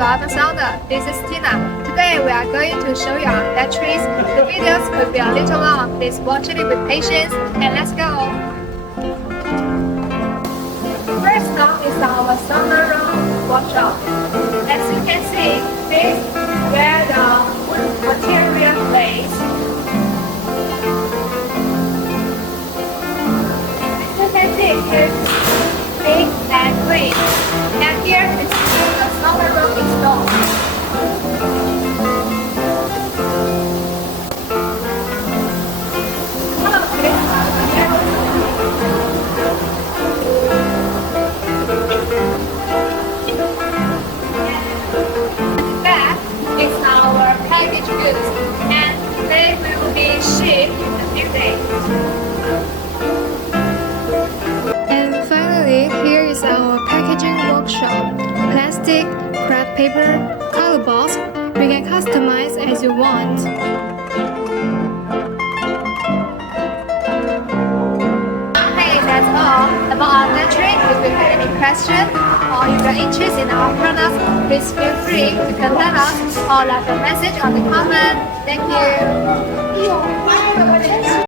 to Alphasauna. This is Tina. Today we are going to show you our batteries. The videos will be a little long. Please watch it with patience and let's go. First up is our sauna room workshop. As you can see, this is where the wood material lays. As you can see, it's big and clean. And here is the sauna room installed. That is our package goods, and they will be shipped in a few days. And finally, here is our packaging workshop. Plastic, craft paper, color box. We can customize as you want. Okay, that's all about our battery. If you have any question or if you're interested in our products, please feel free to contact us or leave a message on the comment. Thank you.